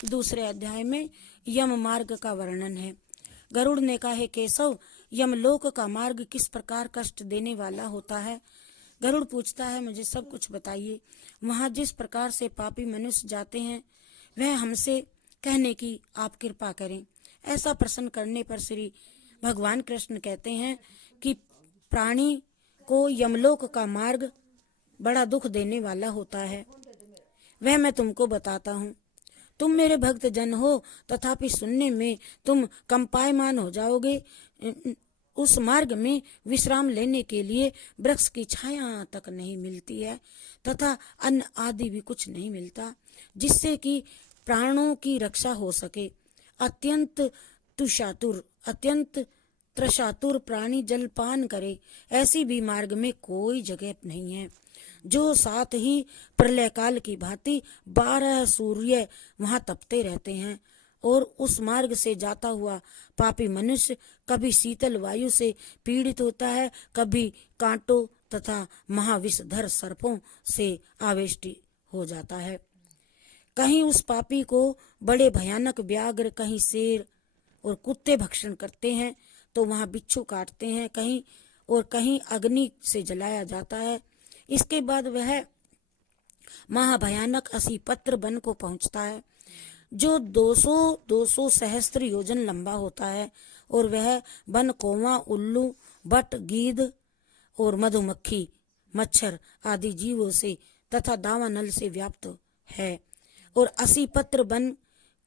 दूसरे अध्याय में यम मार्ग का वर्णन है। गरुड़ ने कहा, हे केशव, यमलोक का मार्ग किस प्रकार कष्ट देने वाला होता है? गरुड़ पूछता है, मुझे सब कुछ बताइए। वहाँ जिस प्रकार से पापी मनुष्य जाते हैं वह हमसे कहने की आप कृपा करें। ऐसा प्रश्न करने पर श्री भगवान कृष्ण कहते हैं कि प्राणी को यमलोक का मार्ग बड़ा दुख देने वाला होता है, वह मैं तुमको बताता हूँ। तुम मेरे भक्त जन हो, तथापि सुनने में तुम कंपायमान हो जाओगे। उस मार्ग में विश्राम लेने के लिए वृक्ष की छाया तक नहीं मिलती है तथा अन्न आदि भी कुछ नहीं मिलता जिससे कि प्राणों की रक्षा हो सके। अत्यंत त्रशातुर प्राणी जलपान करे, ऐसी भी मार्ग में कोई जगह नहीं है। जो साथ ही प्रलय काल की भांति 12 सूर्य वहां तपते रहते हैं और उस मार्ग से जाता हुआ पापी मनुष्य कभी शीतल वायु से पीड़ित होता है, कभी कांटों तथा महाविषधर सर्पों से आवेष्टि हो जाता है। कहीं उस पापी को बड़े भयानक व्याघ्र, कहीं शेर और कुत्ते भक्षण करते हैं तो वहां बिच्छू काटते हैं, कहीं अग्नि से जलाया जाता है। इसके बाद वह महाभयानक असीपत्र वन को पहुंचता है जो 200 सहस्त्र योजन लंबा होता है और वह वन कौवा, उल्लू, बट, गीद और मधुमक्खी, मच्छर आदि जीवों से तथा दावानल से व्याप्त है और असीपत्र वन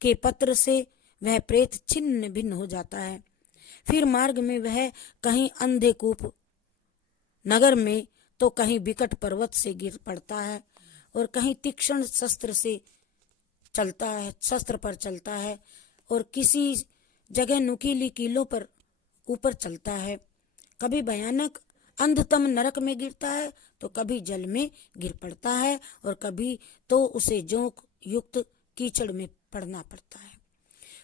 के पत्र से वह प्रेत छिन्न भिन्न हो जाता है। फिर मार्ग में वह कहीं अंधेकूप नगर में तो कहीं विकट पर्वत से गिर पड़ता है और कहीं तीक्ष्ण शस्त्र पर चलता है और किसी जगह नुकीली कीलों पर ऊपर चलता है। कभी भयानक अंधतम नरक में गिरता है तो कभी जल में गिर पड़ता है और कभी तो उसे जोंक युक्त कीचड़ में पड़ना पड़ता है।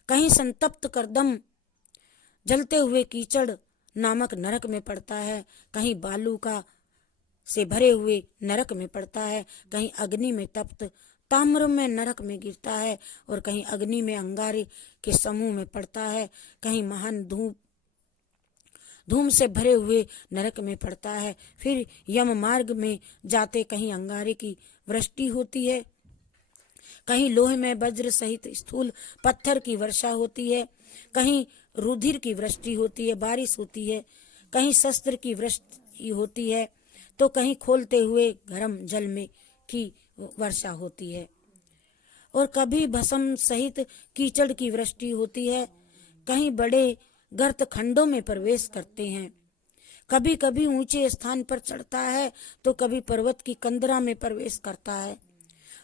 कहीं संतप्त करदम जलते हुए कीचड़ नामक नरक में पड़ता है, कहीं बालू का से भरे हुए नरक में पड़ता है, कहीं अग्नि में तप्त ताम्र में नरक में गिरता है और कहीं अग्नि में अंगारे के समूह में पड़ता है, कहीं महान धूम से भरे हुए नरक में पड़ता है। फिर यम मार्ग में जाते कहीं अंगारे की वृष्टि होती है, कहीं लोहे में वज्र सहित स्थूल पत्थर की वर्षा होती है, कहीं रुधिर की वृष्टि होती है, बारिश होती है, कहीं शस्त्र की वृष्टि होती है तो कहीं खोलते हुए गर्म जल में की वर्षा होती है और कभी भस्म सहित कीचड़ की वृष्टि होती है। कहीं बड़े गर्त खंडों में प्रवेश करते हैं, कभी कभी ऊंचे स्थान पर चढ़ता है तो कभी पर्वत की कंदरा में प्रवेश करता है।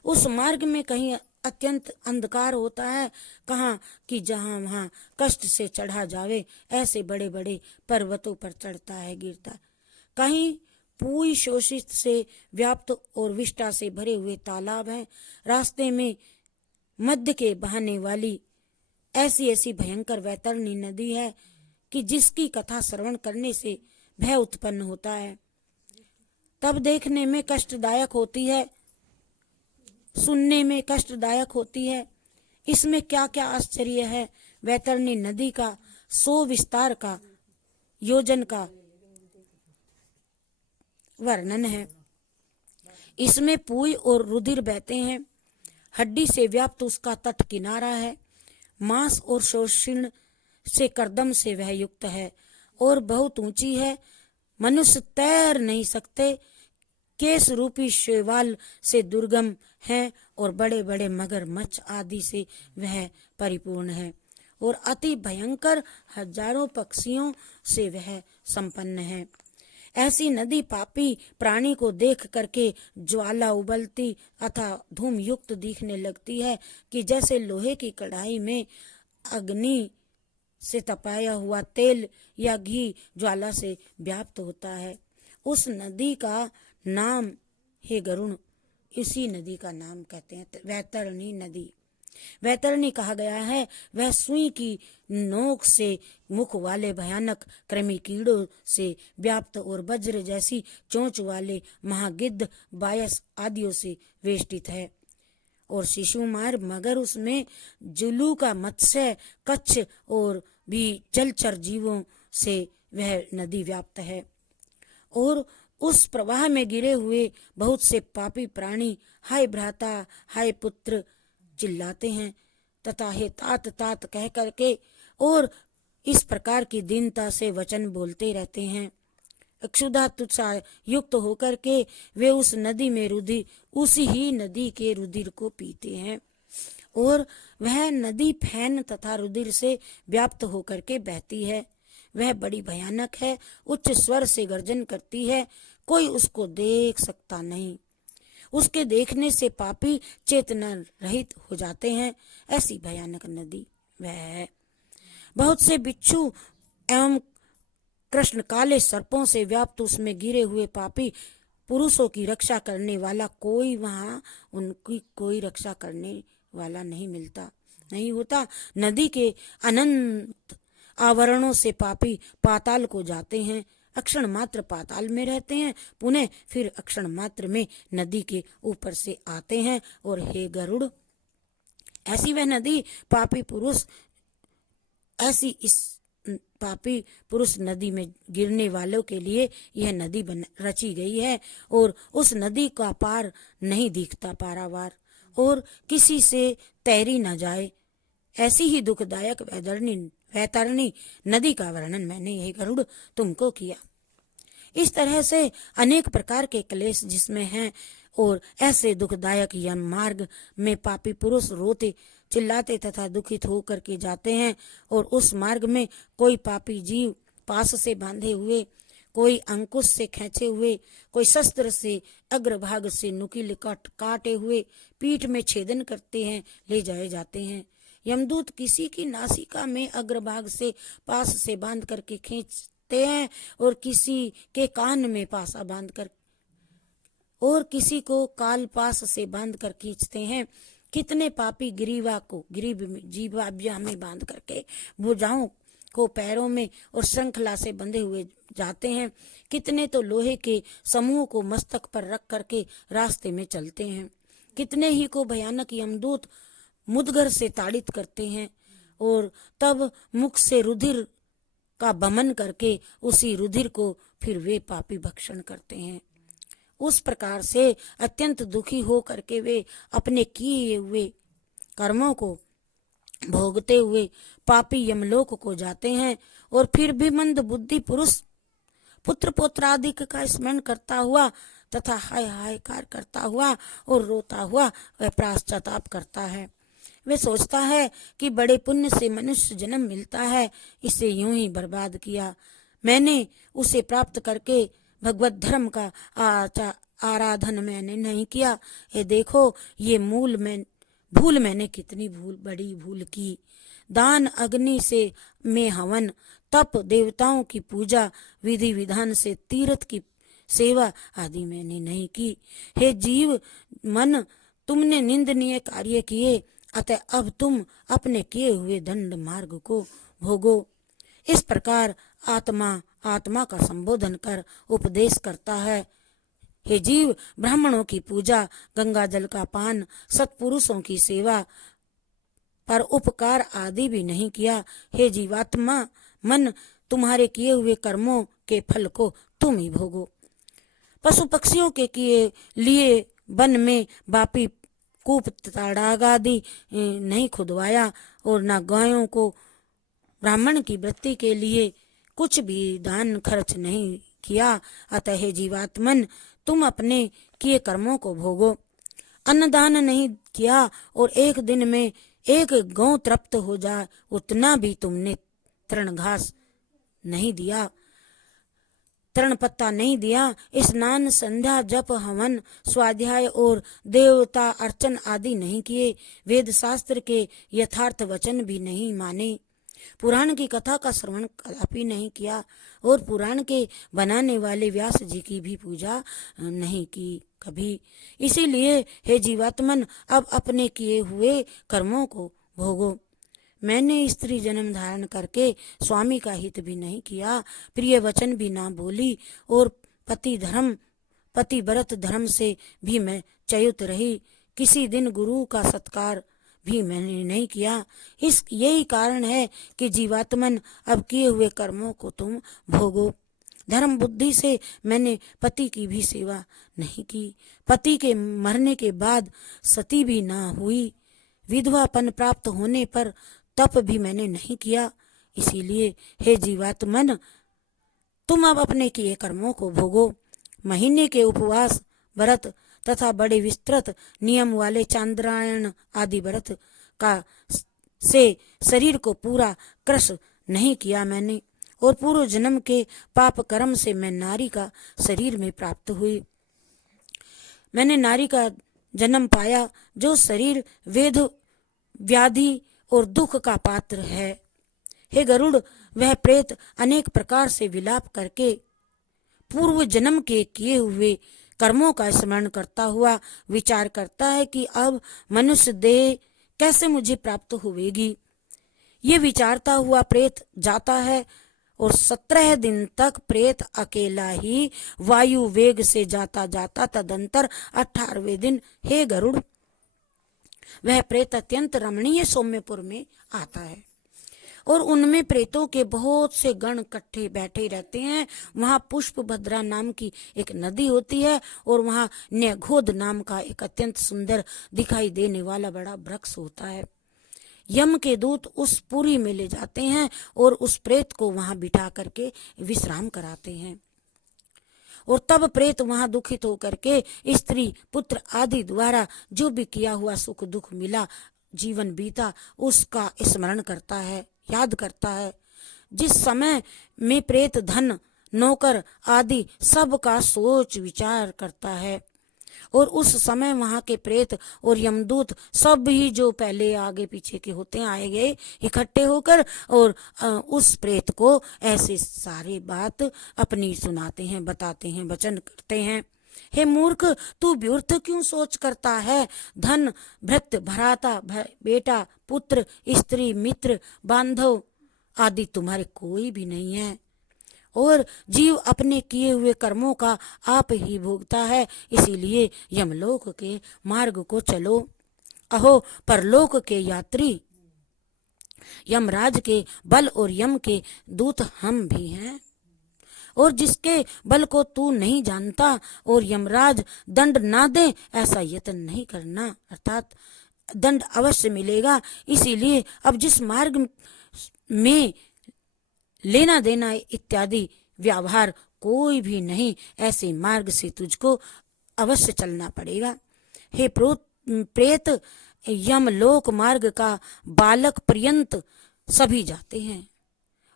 उस मार्ग में कहीं अत्यंत अंधकार होता है, कहाँ कि जहाँ वहाँ कष्ट से चढ़ा जावे ऐसे बड़े बड़े पर्वतों पर चढ़ता है, गिरता। कहीं पूरी शोषित से व्याप्त और विष्टा से भरे हुए तालाब हैं। रास्ते में मध्य के बहाने वाली ऐसी भयंकर वैतरणी नदी है कि जिसकी कथा श्रवण करने से भय उत्पन्न होता है, तब देखने में कष्टदायक होती है, सुनने में कष्टदायक होती है। इसमें क्या क्या आश्चर्य है। वैतरणी नदी का 100 विस्तार का योजन का वर्णन है। इसमें पूई और रुधिर बहते हैं, हड्डी से व्याप्त उसका तट किनारा है, मांस और शोषण से करदम से वह युक्त है और बहुत ऊंची है, मनुष्य तैर नहीं सकते, केस रूपी शैवाल से दुर्गम है और बड़े बड़े मगरमच्छ आदि से वह परिपूर्ण है और अति भयंकर हजारों पक्षियों से वह संपन्न है। ऐसी नदी पापी प्राणी को देख करके ज्वाला उबलती अथवा धूम युक्त दिखने लगती है कि जैसे लोहे की कढ़ाई में अग्नि से तपाया हुआ तेल या घी ज्वाला से व्याप्त होता है। उस नदी का नाम, हे गरुण, इसी नदी का नाम कहते हैं वैतरणी नदी। वैतरणी कहा गया है वह सुई की नोक से मुख वाले भयानक कृमि कीड़ों से व्याप्त और वज्र जैसी चोंच वाले महागिद्ध, बायस आदियों से वेष्टित है और शिशु मार्ग, मगर उसमें जुलू का मत्स्य, कच्छ और भी जलचर जीवों से वह नदी व्याप्त है। और उस प्रवाह में गिरे हुए बहुत से पापी प्राणी हाय भ्राता हाय पुत्र चिल्लाते हैं तथा हे तात तात कह करके और इस प्रकार की दीनता से वचन बोलते रहते हैं। क्षुधा तुच्छा युक्त होकर के वे उस नदी में उसी ही नदी के रुधिर को पीते हैं और वह नदी फैन तथा रुधिर से व्याप्त होकर के बहती है। वह बड़ी भयानक है, उच्च स्वर से गर्जन करती है, कोई उसको देख सकता नहीं। उसके देखने से पापी चेतना रहित हो जाते हैं। ऐसी भयानक नदी वह है। बहुत से बिच्छू एवं कृष्ण काले सर्पों से व्याप्त उसमें गिरे हुए पापी पुरुषों की रक्षा करने वाला कोई वहां उनकी कोई रक्षा करने वाला नहीं होता। नदी के अनंत आवरणों से पापी पाताल को जाते हैं, अक्षण मात्र पाताल में रहते हैं, पुनः फिर अक्षण मात्र में नदी के ऊपर से आते हैं। और हे गरुड़, ऐसी वह नदी पापी पुरुष नदी में गिरने वालों के लिए यह नदी रची गई है और उस नदी का पार नहीं दिखता पारावार और किसी से तैरी न जाए। ऐसी ही दुखदायक वैतरणी नदी का वर्णन मैंने यही गरुड़ तुमको किया। इस तरह से अनेक प्रकार के क्लेश जिसमें हैं और ऐसे दुखदायक यम मार्ग में पापी पुरुष रोते चिल्लाते तथा दुखित होकर के जाते हैं। और उस मार्ग में कोई पापी जीव पास से बांधे हुए, कोई अंकुश से खींचे हुए, कोई शस्त्र से अग्रभाग से नुकीले काटे हुए पीठ में छेदन करते हैं ले जाए जाते हैं। यमदूत किसी की नासिका में अग्रभाग से पास से बांध करके खींचते हैं और किसी के कान में पासा बांध कर और किसी को काल पास से बांध कर खींचते हैं। कितने पापी जीवाभ्या में बांध करके भुजाओं को पैरों में और श्रृंखला से बंधे हुए जाते हैं। कितने तो लोहे के समूह को मस्तक पर रख करके रास्ते में चलते हैं। कितने ही को भयानक यमदूत मुदगर से ताड़ित करते हैं और तब मुख से रुधिर का बमन करके उसी रुधिर को फिर वे पापी भक्षण करते हैं। उस प्रकार से अत्यंत दुखी हो करके वे अपने किए हुए कर्मों को भोगते हुए पापी यमलोक को जाते हैं। और फिर भी मंद बुद्धि पुरुष पुत्र पौत्रादि का स्मरण करता हुआ तथा हाय हायकार करता हुआ और रोता हुआ वह पश्चाताप करता है। वे सोचता है कि बड़े पुण्य से मनुष्य जन्म मिलता है, इसे यूं ही बर्बाद किया मैंने। उसे प्राप्त करके भगवत धर्म का आराधन मैंने नहीं किया। ये देखो ये भूल मैंने कितनी बड़ी भूल की। दान अग्नि से में हवन, तप, देवताओं की पूजा, विधि विधान से तीर्थ की सेवा आदि मैंने नहीं की। हे जीव मन, तुमने निंदनीय कार्य किए, अतः अब तुम अपने किए हुए दंड मार्ग को भोगो। इस प्रकार आत्मा का संबोधन कर उपदेश करता है। हे जीव, ब्राह्मणों की पूजा, गंगा जल का पान, सत्पुरुषों की सेवा, पर उपकार आदि भी नहीं किया। हे जीवात्मा मन, तुम्हारे किए हुए कर्मों के फल को तुम ही भोगो। पशु पक्षियों के किए लिए वन में बापी कूप तड़ाग आदि नहीं खुदवाया और न गायों को ब्राह्मण की वृत्ति के लिए कुछ भी दान खर्च नहीं किया। अतः हे जीवात्मन, तुम अपने किए कर्मों को भोगो। अन्नदान नहीं किया और एक दिन में एक गौ तृप्त हो जाए उतना भी तुमने तृण घास नहीं दिया, तृण पत्ता नहीं दिया। स्नान, संध्या, जप, हवन, स्वाध्याय और देवता अर्चन आदि नहीं किए। वेद शास्त्र के यथार्थ वचन भी नहीं माने। पुराण की कथा का श्रवण कदापि नहीं किया और पुराण के बनाने वाले व्यास जी की भी पूजा नहीं की कभी। इसीलिए हे जीवात्मन, अब अपने किए हुए कर्मों को भोगो। मैंने स्त्री जन्म धारण करके स्वामी का हित भी नहीं किया, प्रिय वचन भी ना बोली और पतिव्रत धर्म से भी मैं च्युत रही। किसी दिन गुरु का सत्कार भी मैंने नहीं किया। इस यही कारण है कि जीवात्मन अब किए हुए कर्मों को तुम भोगो। धर्म बुद्धि से मैंने पति की भी सेवा नहीं की। पति के मरने के बाद सती भी ना हुई। विधवापन प्राप्त होने पर तप भी मैंने नहीं किया। इसीलिए हे जीवात्मन, तुम अब अपने किए कर्मों को भोगो। महीने के उपवास व्रत तथा बड़े विस्तृत नियम वाले चांद्रायण आदि व्रत का से शरीर को पूरा क्रश नहीं किया मैंने, और पूर्व जन्म के पाप कर्म से मैं नारी का शरीर में प्राप्त हुई। मैंने नारी का जन्म पाया, जो शरीर वेद व्याधि और दुख का पात्र है। हे गरुड़, वह प्रेत अनेक प्रकार से विलाप करके पूर्व जन्म के किए हुए कर्मों का स्मरण करता हुआ विचार करता है कि अब मनुष्य देह कैसे मुझे प्राप्त होवेगी। ये विचारता हुआ प्रेत जाता है और 17 दिन तक प्रेत अकेला ही वायु वेग से जाता जाता तदंतर 18वें दिन हे गरुड़, वह प्रेत अत्यंत रमणीय सौम्यपुर में आता है और उनमें प्रेतों के बहुत से गण इकट्ठे बैठे रहते हैं। वहाँ पुष्प भद्रा नाम की एक नदी होती है और वहाँ न्यघोद नाम का एक अत्यंत सुंदर दिखाई देने वाला बड़ा वृक्ष होता है। यम के दूत उस पुरी में ले जाते हैं और उस प्रेत को वहाँ बिठा करके विश्राम कराते हैं, और तब प्रेत वहाँ दुखित होकर के स्त्री पुत्र आदि द्वारा जो भी किया हुआ सुख दुख मिला, जीवन बीता, उसका स्मरण करता है, याद करता है। जिस समय में प्रेत धन नौकर आदि सब का सोच विचार करता है, और उस समय वहाँ के प्रेत और यमदूत सब ही जो पहले आगे पीछे के होते हैं आए गए इकट्ठे होकर और उस प्रेत को ऐसे सारे बात अपनी सुनाते हैं, बताते हैं, वचन करते हैं। हे मूर्ख, तू व्यर्थ क्यों सोच करता है? धन भृत्य भ्राता बेटा पुत्र स्त्री मित्र बांधव आदि तुम्हारे कोई भी नहीं है, और जीव अपने किए हुए कर्मों का आप ही भोगता है। इसीलिए यमलोक के मार्ग को चलो। अहो परलोक के यात्री, यमराज के बल और यम के दूत हम भी हैं, और जिसके बल को तू नहीं जानता और यमराज दंड ना दे ऐसा यत्न नहीं करना, अर्थात दंड अवश्य मिलेगा। इसीलिए अब जिस मार्ग में लेना देना इत्यादि व्यवहार कोई भी नहीं, ऐसे मार्ग से तुझको अवश्य चलना पड़ेगा। हे प्रेत, यमलोक मार्ग का बालक पर्यंत सभी जाते हैं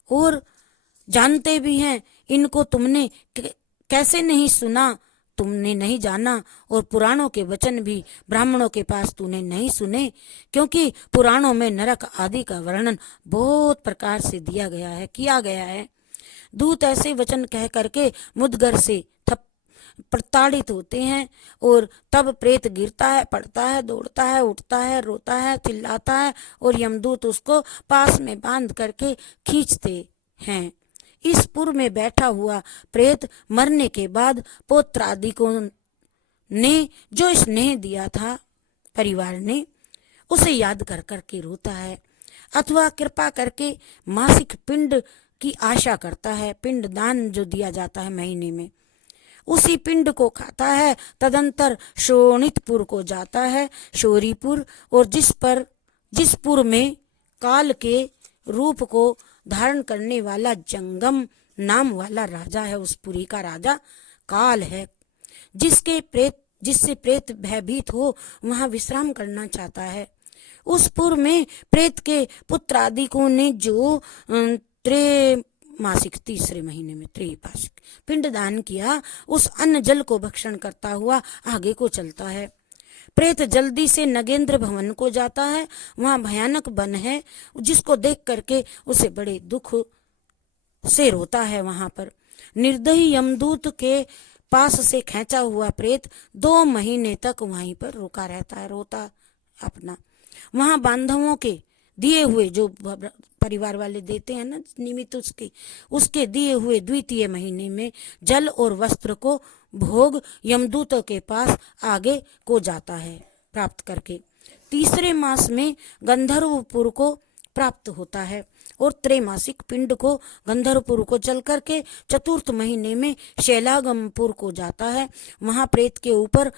और जानते भी हैं। इनको तुमने कैसे नहीं सुना, तुमने नहीं जाना, और पुराणों के वचन भी ब्राह्मणों के पास तूने नहीं सुने, क्योंकि पुराणों में नरक आदि का वर्णन बहुत प्रकार से किया गया है। दूत ऐसे वचन कह करके मुदगर से प्रताड़ित होते हैं, और तब प्रेत गिरता है, पड़ता है, दौड़ता है, उठता है, रोता है, चिल्लाता है, और यमदूत उसको पास में बांध करके खींचते हैं। इस पुर में बैठा हुआ प्रेत मरने के बाद पुत्र आदि को ने जो स्नेह दिया था परिवार ने, उसे याद कर करके रोता है, अथवा कृपा करके मासिक पिंड की आशा करता है। पिंड दान जो दिया जाता है महीने में, उसी पिंड को खाता है। तदंतर शोणितपुर को जाता है, शोरीपुर, और जिस पुर में काल के रूप को धारण करने वाला जंगम नाम वाला राजा है, उस पुरी का राजा काल है। जिससे प्रेत भयभीत हो वहां विश्राम करना चाहता है। उस पुर में प्रेत के पुत्र आदि को ने जो त्रैमासिक तीसरे महीने में त्रैमासिक पिंड दान किया, उस अन्न जल को भक्षण करता हुआ आगे को चलता है। प्रेत जल्दी से नगेंद्र भवन को जाता है। वहां भयानक वन है, जिसको देख करके उसे बड़े दुख से रोता है। वहां पर निर्दयी यमदूत के पास से खींचा हुआ प्रेत 2 महीने तक वहीं पर रुका रहता है, रोता अपना। वहां बांधवों के दिए हुए जो परिवार वाले देते हैं ना निमित्त, उसके दिए हुए द्वितीय महीने में जल और वस्त्र को भोग यमदूतों के पास आगे को जाता है। प्राप्त करके। तीसरे मास में गंधर्वपुर को प्राप्त होता है और त्रैमासिक पिंड को गंधर्वपुर को चल करके चतुर्थ महीने में शैलागमपुर को जाता है। वहां प्रेत के ऊपर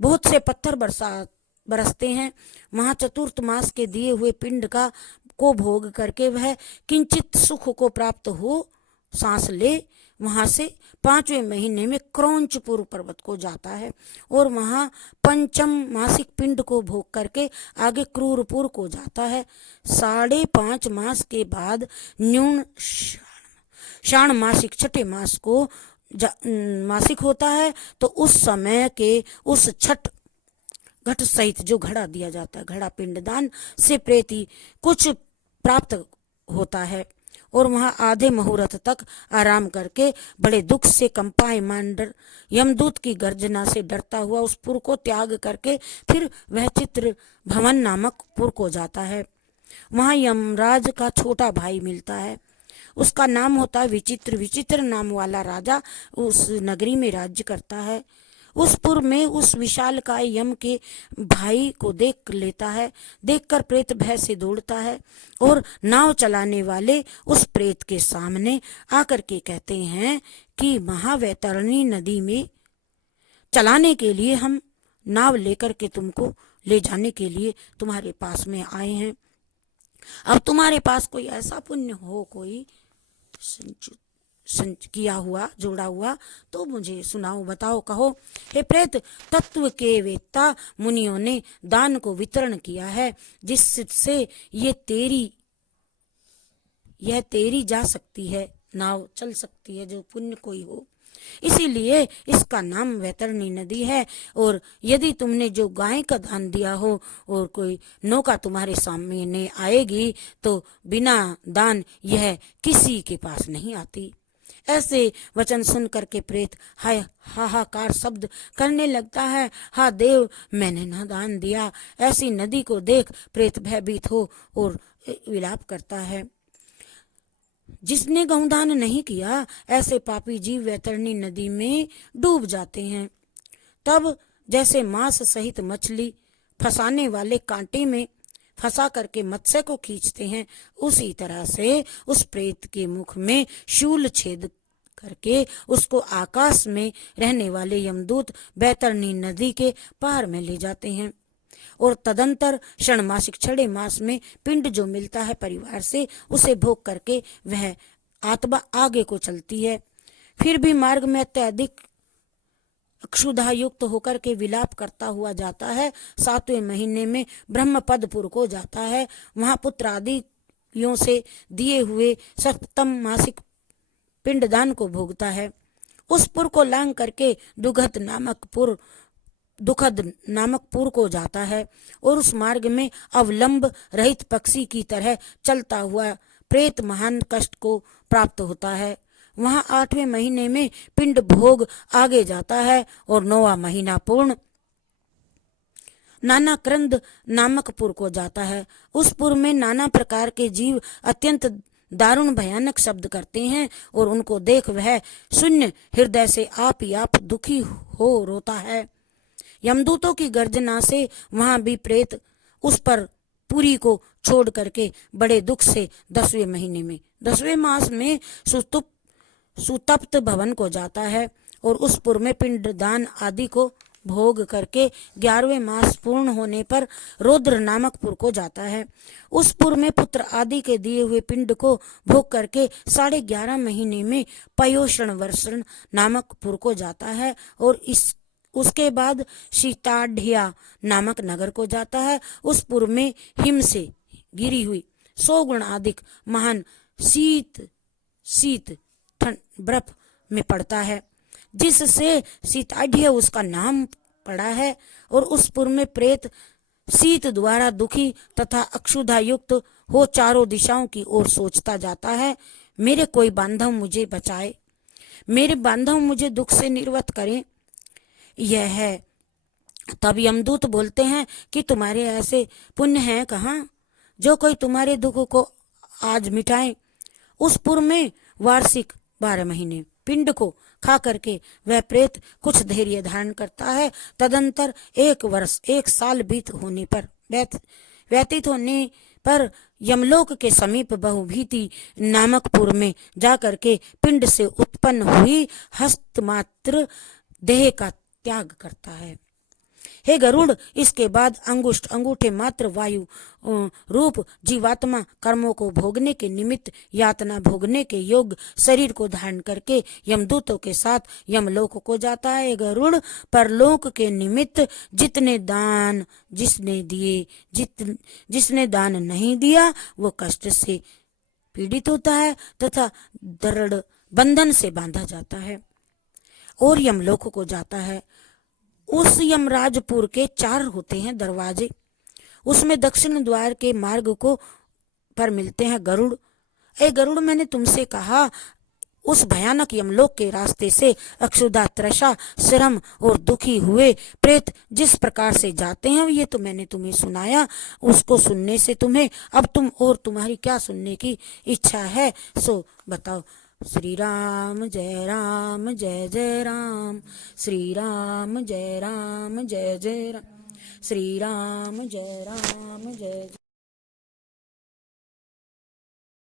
बहुत से पत्थर बरसते हैं। वहां चतुर्थ मास के दिए हुए पिंड को भोग करके वह किंचित सुख को प्राप्त हो सांस ले वहां से 5वें महीने में क्रौंचपुर पर्वत को जाता है और वहां पंचम मासिक पिंड को भोग करके आगे क्रूरपुर को जाता है। 5.5 मास के बाद न्यून शाण मासिक छठे मास को मासिक होता है। तो उस समय के उस छठ घट सहित जो घड़ा दिया जाता है, घड़ा पिंडदान से प्रेती कुछ प्राप्त होता है और वहां आधे मुहूर्त तक आराम करके बड़े दुख से कंपायमान यमदूत की गर्जना से डरता हुआ उस पुर को त्याग करके फिर वह चित्र भवन नामक पुर को जाता है। वहां यमराज का छोटा भाई मिलता है, उसका नाम होता है विचित्र। विचित्र नाम वाला राजा उस नगरी में राज्य करता है। उस पुर में उस विशालकाय यम के भाई को देख लेता है। देखकर प्रेत भय से दौड़ता है और नाव चलाने वाले उस प्रेत के सामने आकर के कहते हैं कि महावैतरणी नदी में चलाने के लिए हम नाव लेकर के तुमको ले जाने के लिए तुम्हारे पास में आए हैं। अब तुम्हारे पास कोई ऐसा पुण्य हो, कोई किया हुआ जोड़ा हुआ, तो मुझे सुनाओ, बताओ, कहो। हे प्रेत, तत्व के वेत्ता मुनियों ने दान को वितरण किया है जिससे यह तेरी जा सकती है, नाव चल सकती है, जो पुण्य कोई हो। इसीलिए इसका नाम वैतरणी नदी है। और यदि तुमने जो गाय का दान दिया हो और कोई नौका तुम्हारे सामने आएगी तो बिना दान यह किसी के पास नहीं आती। ऐसे वचन सुन करके प्रेत हाहाकार शब्द करने लगता है। हा देव, मैंने ना दान दिया। ऐसी नदी को देख प्रेत भयभीत हो और विलाप करता है। जिसने गौदान नहीं किया, ऐसे पापी जीव वैतरणी नदी में डूब जाते हैं। तब जैसे मांस सहित मछली फंसाने वाले कांटे में फंसा करके मत्स्य को खींचते हैं, उसी तरह से उस प्रेत के मुख में शूल छेद करके उसको आकाश में रहने वाले यमदूत वैतरणी नदी के पार में ले जाते हैं। और तदंतर षणमासिक 6 मास में पिंड जो मिलता है परिवार से, उसे भोग करके वह आत्मा आगे को चलती है। फिर भी मार्ग में अत्यधिक क्षुधा युक्त होकर के विलाप करता हुआ जाता है। 7वें महीने में ब्रह्मपदपुर को जाता है। वहां पुत्र आदियों से दिए हुए 7म मासिक पिंडदान को भोगता है। उस पुर को लांग करके दुखद नामक पुर को जाता है और उस मार्ग में अवलंब रहित पक्षी की तरह चलता हुआ प्रेत महान कष्ट को प्राप्त होता है। वहां 8वें महीने में पिंड भोग आगे जाता है और 9वां महीना पूर्ण नाना क्रंद नामक पुर को जाता है। उस पुर में नाना प्रकार के जीव अत्यंत दारुण भयानक शब्द करते हैं और उनको देख वह शून्य हृदय से आप ही आप दुखी हो रोता है। यमदूतों की गर्जना से वहां भी प्रेत उस पर पुरी को छोड़ करके बड़े दुख से 10वें महीने में 10वें मास में सुतप्त भवन को जाता है और उस पुर में पिंडदान आदि को भोग करके 11वें मास पूर्ण होने पर रौद्र नामक पुर को जाता है। उस पुर में पुत्र आदि के दिए हुए पिंड को भोग करके 11.5 महीने में पयोषण वर्षण नामक पुर को जाता है और उसके बाद शीताढ़िया नामक नगर को जाता है। उस पुर में हिम से गिरी हुई 100 गुण अधिक महान शीत ठंड बर्फ में पड़ता है, जिससे शीताढ़्य उसका नाम पड़ा है। और उस पुर में प्रेत शीत द्वारा दुखी तथा अक्षुधा युक्त हो चारों दिशाओं की ओर सोचता जाता है, मेरे कोई बांधव मुझे बचाए, मेरे बांधव मुझे दुख से निर्वत करें। यह है। तब यमदूत बोलते हैं कि तुम्हारे ऐसे पुण्य हैं कहाँ जो कोई तुम्हारे दुख को आज मिटाए। उस पुर में वार्षिक 12 महीने पिंड को खा करके वह प्रेत कुछ धैर्य धारण करता है। तदंतर 1 वर्ष 1 साल व्यतीत होने पर यमलोक के समीप बहुभीति नामक पुर में जाकर के पिंड से उत्पन्न हुई हस्तमात्र देह का त्याग करता है। हे गरुड़, इसके बाद अंगूठे मात्र वायु रूप जीवात्मा कर्मों को भोगने के निमित्त यातना भोगने के योग्य शरीर को धारण करके यमदूतों के साथ यमलोक को जाता है। गरुड़, परलोक के निमित्त जितने दान जिसने दिए, जिसने दान नहीं दिया वो कष्ट से पीड़ित होता है तथा दृढ़ बंधन से बांधा जाता है और यमलोक को जाता है। उस यमराजपुर के 4 होते हैं दरवाजे, उसमें दक्षिण द्वार के मार्ग को पर मिलते हैं गरुड़। ए गरुड़, मैंने तुमसे कहा उस भयानक यमलोक के रास्ते से अक्षुधा, तृषा, श्रम और दुखी हुए प्रेत जिस प्रकार से जाते हैं ये तो मैंने तुम्हें सुनाया। उसको सुनने से तुम्हें अब तुम्हारी क्या सुनने की इच्छा है सो बताओ। श्री राम जय जय राम, श्री राम जय जय राम, श्री राम जय जय